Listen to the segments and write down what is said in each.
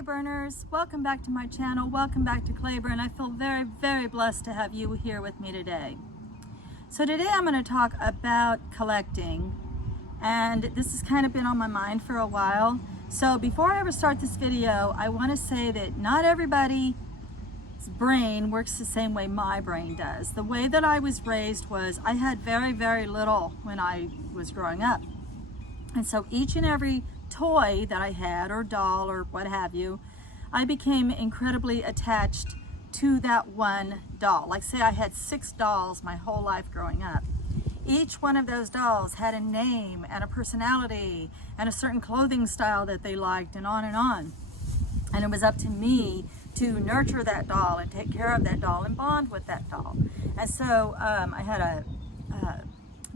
Clayburners, welcome back to my channel. Welcome back to Clayburn. I feel very, very blessed to have you here with me today. So today I'm going to talk about collecting, and this has kind of been on my mind for a while. So before I ever start this video, I want to say that not everybody's brain works the same way my brain does. The way that I was raised was I had very, very little when I was growing up. And so each and every toy that I had, or doll, or what have you, I became incredibly attached to that one doll. Like say I had 6 dolls my whole life growing up. Each one of those dolls had a name and a personality and a certain clothing style that they liked, and on and on. And it was up to me to nurture that doll and take care of that doll and bond with that doll. And so I had a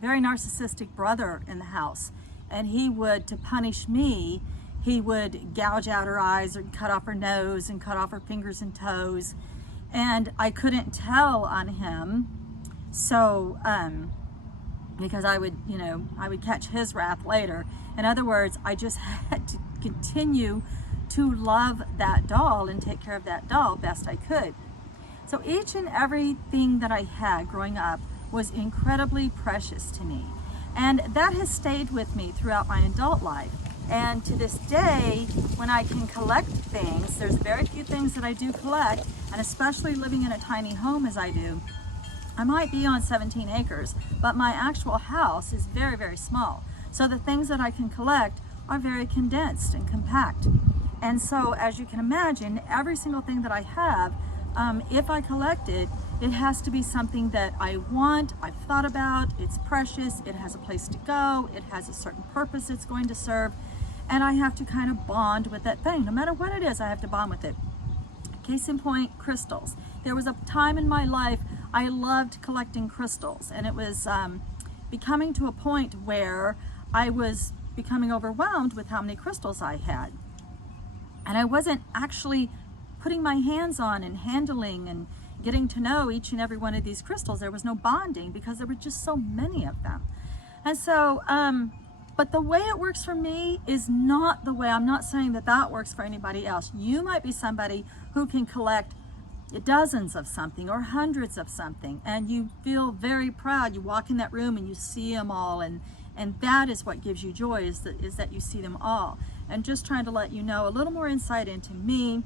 very narcissistic brother in the house. And he would, to punish me, he would gouge out her eyes or cut off her nose and cut off her fingers and toes. And I couldn't tell on him. So, because I would catch his wrath later. In other words, I just had to continue to love that doll and take care of that doll best I could. So each and everything that I had growing up was incredibly precious to me. And that has stayed with me throughout my adult life. And to this day, when I can collect things, there's very few things that I do collect, and especially living in a tiny home as I do. I might be on 17 acres, but my actual house is very, very small. So the things that I can collect are very condensed and compact. And so, as you can imagine, every single thing that I have, if I collect it, it has to be something that I want, I've thought about, it's precious, it has a place to go, it has a certain purpose it's going to serve, and I have to kind of bond with that thing. No matter what it is, I have to bond with it. Case in point, crystals. There was a time in my life I loved collecting crystals, and it was becoming to a point where I was becoming overwhelmed with how many crystals I had. And I wasn't actually putting my hands on and handling and getting to know each and every one of these crystals. There was no bonding because there were just so many of them. And so, but the way it works for me is not the way, I'm not saying that that works for anybody else. You might be somebody who can collect dozens of something or hundreds of something, and you feel very proud. You walk in that room and you see them all, and that is what gives you joy, is that you see them all. And just trying to let you know a little more insight into me,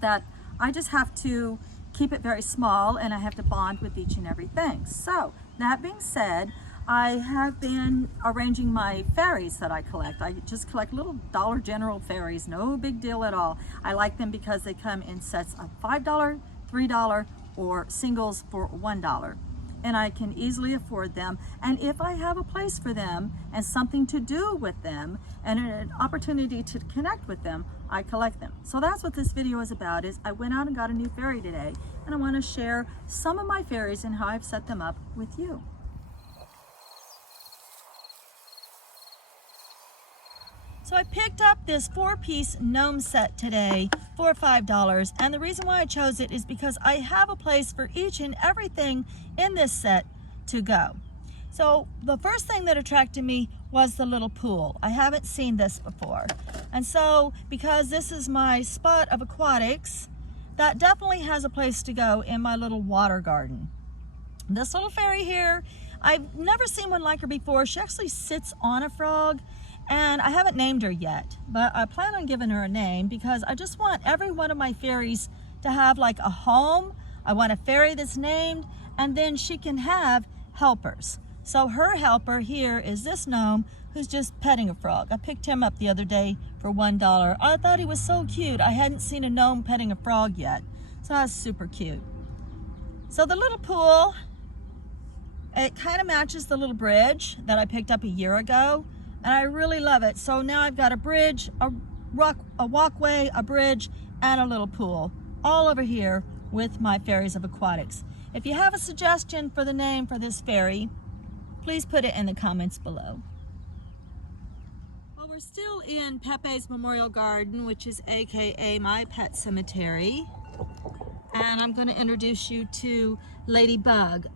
that I just have to keep it very small, and I have to bond with each and everything. So that being said, I have been arranging my fairies that I collect. I just collect little Dollar General fairies, no big deal at all. I like them because they come in sets of $5, $3, or singles for $1. And I can easily afford them. And if I have a place for them and something to do with them and an opportunity to connect with them, I collect them. So that's what this video is about. Is I went out and got a new fairy today, and I want to share some of my fairies and how I've set them up with you. So I picked up this 4-piece gnome set today for $5, and the reason why I chose it is because I have a place for each and everything in this set to go. So the first thing that attracted me was the little pool. I haven't seen this before. And so because this is my spot of aquatics, that definitely has a place to go in my little water garden. This little fairy here, I've never seen one like her before. She actually sits on a frog, and I haven't named her yet, but I plan on giving her a name because I just want every one of my fairies to have like a home. I want a fairy that's named, and then she can have helpers. So her helper here is this gnome who's just petting a frog. I picked him up the other day for $1. I thought he was so cute. I hadn't seen a gnome petting a frog yet. So that's super cute. So the little pool, it kind of matches the little bridge that I picked up a year ago, and I really love it. So now I've got a bridge, a walkway, a bridge, and a little pool all over here with my fairies of aquatics. If you have a suggestion for the name for this fairy, please put it in the comments below. Well, we're still in Pepe's Memorial Garden, which is AKA my pet cemetery. And I'm going to introduce you to Ladybug.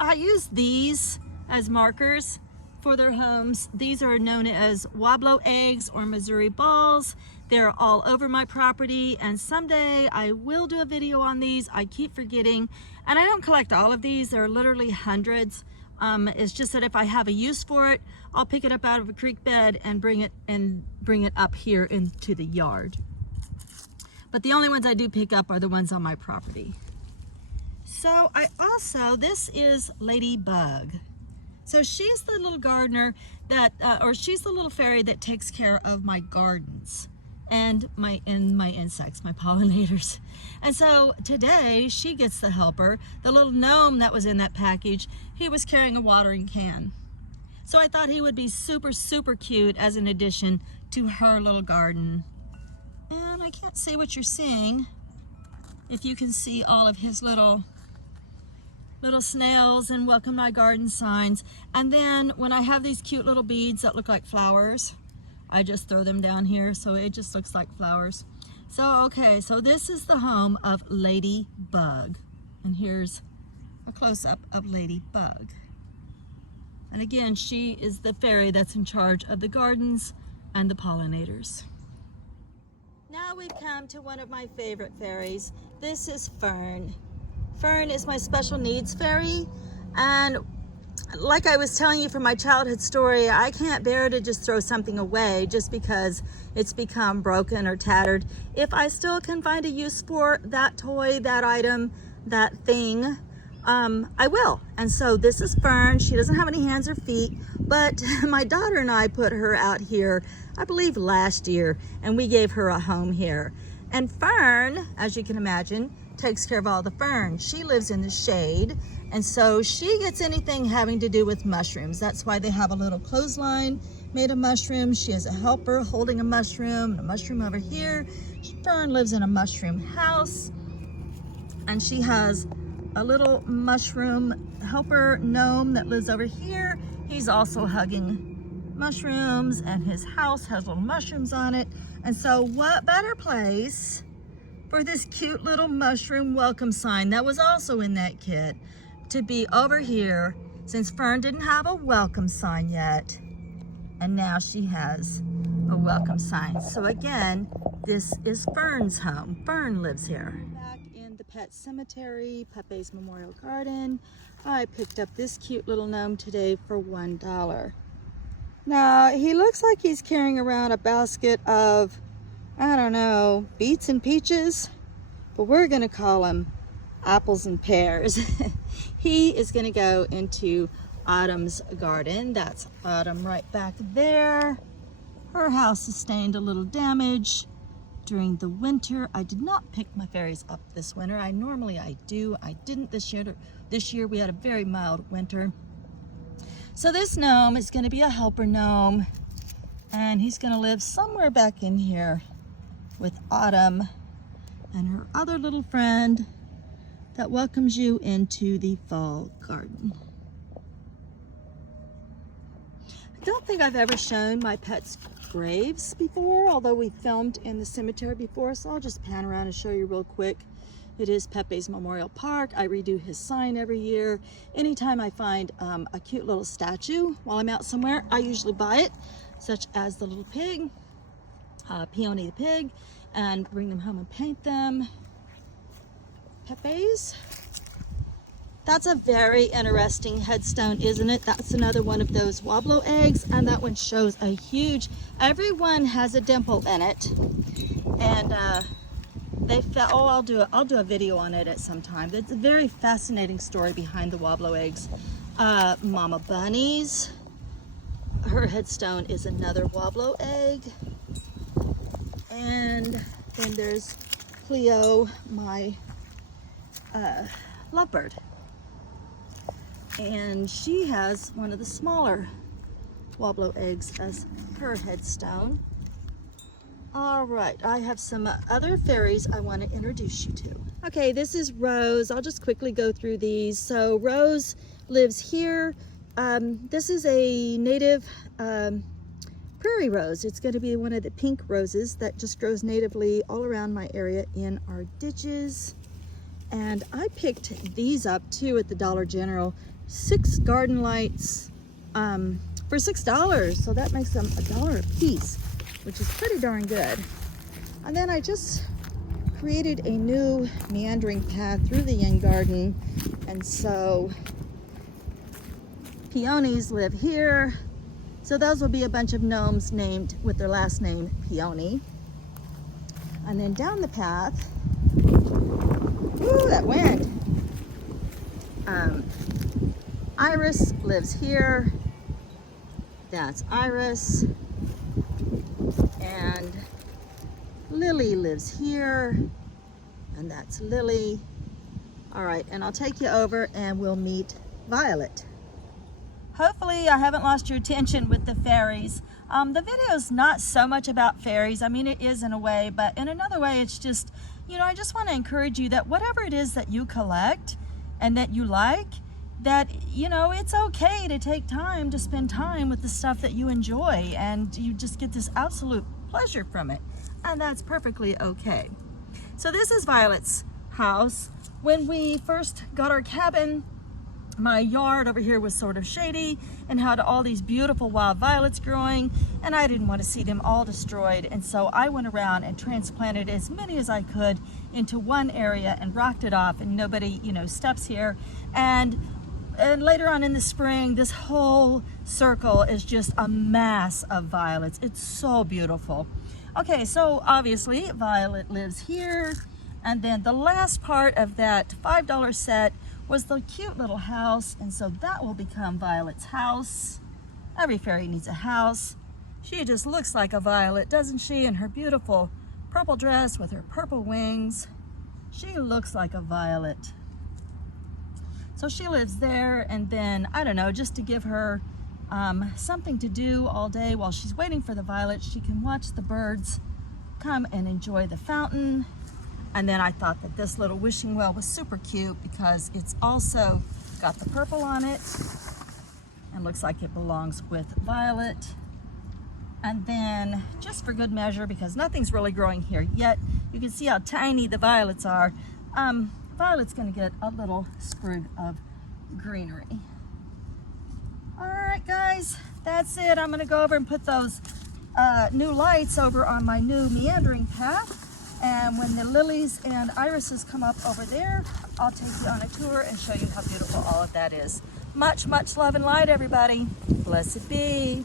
I use these as markers for their homes. These are known as Wobblo eggs or Missouri balls. They're all over my property, and someday I will do a video on these. I keep forgetting, and I don't collect all of these. There are literally hundreds. It's just that if I have a use for it, I'll pick it up out of a creek bed and bring it up here into the yard. But the only ones I do pick up are the ones on my property. So this is Ladybug. So she's the little gardener that, or she's the little fairy that takes care of my gardens and my insects, my pollinators. And so today she gets the helper. The little gnome that was in that package, he was carrying a watering can. So I thought he would be super, super cute as an addition to her little garden. And I can't see what you're seeing. If you can see all of his little snails and welcome my garden signs. And then when I have these cute little beads that look like flowers, I just throw them down here so it just looks like flowers. So okay, so this is the home of Ladybug, and here's a close-up of Ladybug. And again, she is the fairy that's in charge of the gardens and the pollinators. Now we've come to one of my favorite fairies. This is Fern. Fern is my special needs fairy, and like I was telling you from my childhood story, I can't bear to just throw something away just because it's become broken or tattered. If I still can find a use for that toy, that item, that thing, I will. And so this is Fern. She doesn't have any hands or feet, but my daughter and I put her out here, I believe last year, and we gave her a home here. And Fern, as you can imagine, takes care of all the ferns. She lives in the shade, and so she gets anything having to do with mushrooms. That's why they have a little clothesline made of mushrooms. She has a helper holding a mushroom, and a mushroom over here. Fern lives in a mushroom house, and she has a little mushroom helper gnome that lives over here. He's also hugging mushrooms, and his house has little mushrooms on it. And so what better place for this cute little mushroom welcome sign that was also in that kit to be over here, since Fern didn't have a welcome sign yet, and now she has a welcome sign. So again, this is Fern's home. Fern lives here. Back in the pet cemetery, Pepe's Memorial Garden, I picked up this cute little gnome today for $1. Now he looks like he's carrying around a basket of, I don't know, beets and peaches, but we're gonna call him apples and pears. He is gonna go into Autumn's garden. That's Autumn right back there. Her house sustained a little damage during the winter. I did not pick my fairies up this winter. Normally I do. I didn't this year. This year we had a very mild winter. So this gnome is gonna be a helper gnome, and he's gonna live somewhere back in here with Autumn and her other little friend that welcomes you into the fall garden. I don't think I've ever shown my pets' graves before, although we filmed in the cemetery before, so I'll just pan around and show you real quick. It is Pepe's Memorial Park. I redo his sign every year. Anytime I find a cute little statue while I'm out somewhere, I usually buy it, such as the little pig, Peony the pig, and bring them home and paint them. Pepe's. That's a very interesting headstone, isn't it? That's another one of those Wobblo eggs, and that one shows a huge, everyone has a dimple in it. And they fell, oh, I'll do a video on it at some time. It's a very fascinating story behind the Wobblo eggs. Mama Bunny's, her headstone is another Wobblo egg. And then there's Cleo, my lovebird. And she has one of the smaller Wobblo eggs as her headstone. All right, I have some other fairies I want to introduce you to. Okay, this is Rose. I'll just quickly go through these. So Rose lives here. This is a native prairie rose. It's going to be one of the pink roses that just grows natively all around my area in our ditches. And I picked these up too at the Dollar General. 6 garden lights for $6, so that makes them $1 a piece, which is pretty darn good. And then I just created a new meandering path through the yin garden. And so peonies live here. So those will be a bunch of gnomes named with their last name Peony. And then down the path, ooh, that wind. Iris lives here. That's Iris. And Lily lives here. And that's Lily. All right, and I'll take you over and we'll meet Violet. Hopefully I haven't lost your attention with the fairies. The video is not so much about fairies. I mean, it is in a way, but in another way, it's just, you know, I just want to encourage you that whatever it is that you collect and that you like, that, you know, it's okay to take time to spend time with the stuff that you enjoy, and you just get this absolute pleasure from it, and that's perfectly okay. So this is Violet's house. When we first got our cabin, my yard over here was sort of shady and had all these beautiful wild violets growing, and I didn't want to see them all destroyed, and so I went around and transplanted as many as I could into one area and rocked it off, and nobody, you know, steps here. And later on in the spring, this whole circle is just a mass of violets. It's so beautiful. Okay, so obviously Violet lives here, and then the last part of that $5 set was the cute little house, and so that will become Violet's house. Every fairy needs a house. She just looks like a violet, doesn't she? In her beautiful purple dress with her purple wings. She looks like a violet. So she lives there, and then, I don't know, just to give her something to do all day while she's waiting for the violets, she can watch the birds come and enjoy the fountain. And then I thought that this little wishing well was super cute because it's also got the purple on it and looks like it belongs with Violet. And then, just for good measure, because nothing's really growing here yet, you can see how tiny the violets are. Violet's gonna get a little sprig of greenery. All right, guys, that's it. I'm gonna go over and put those new lights over on my new meandering path. And when the lilies and irises come up over there, I'll take you on a tour and show you how beautiful all of that is. Much, much love and light, everybody. Blessed be.